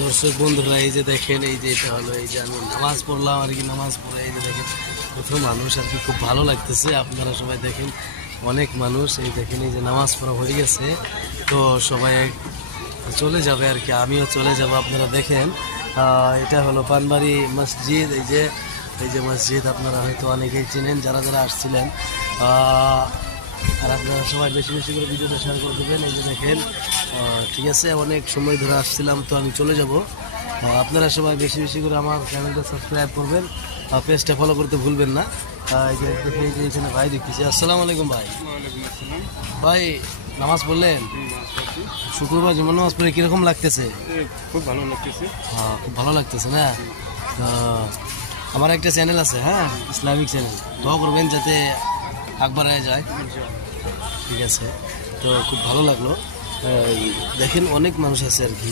দর্শক বন্ধুরা এই যে দেখেন, এই যে এটা হলো, এই যে আমি নামাজ পড়লাম আর কি, নামাজ পড়ে এই যে দেখেন কত মানুষ আর কি, খুব ভালো লাগতেছে। আপনারা সবাই দেখেন অনেক মানুষ, এই দেখেন এই যে নামাজ পড়া হয়ে গেছে, তো সবাই চলে যাবে আর কি, আমিও চলে যাব। আপনারা দেখেন এটা হলো পানবাড়ি মসজিদ, এই যে মসজিদ আপনারা হয়তো অনেকেই চেনেন যারা যারা আসছিলেন। আর আপনারা সবাই বেশি বেশি করে ভিডিওটা শেয়ার করে দেবেন। এই যে দেখেন ঠিক আছে, অনেক সময় ধরে আসছিলাম, তো আমি চলে যাব। আপনারা সবাই বেশি বেশি করে আমার চ্যানেলটা সাবস্ক্রাইব করবেন, পেজটা ফলো করতে ভুলবেন না। এই যে দেখে এই যে এখানে ভাই দেখতেছি। আসসালামু আলাইকুম ভাই। ভাই নামাজ পড়লেন? শুক্রবার জুমার নামাজ পড়ে কীরকম লাগতেছে? খুব ভালো লাগতেছে। হ্যাঁ, খুব ভালো লাগতেছে না? আমার একটা চ্যানেল আছে, হ্যাঁ, ইসলামিক চ্যানেল, দোয়া করবেন যাতে আকবার হয়ে যায়। ঠিক আছে, তো খুব ভালো লাগলো। দেখেন অনেক মানুষ আছে আর কি।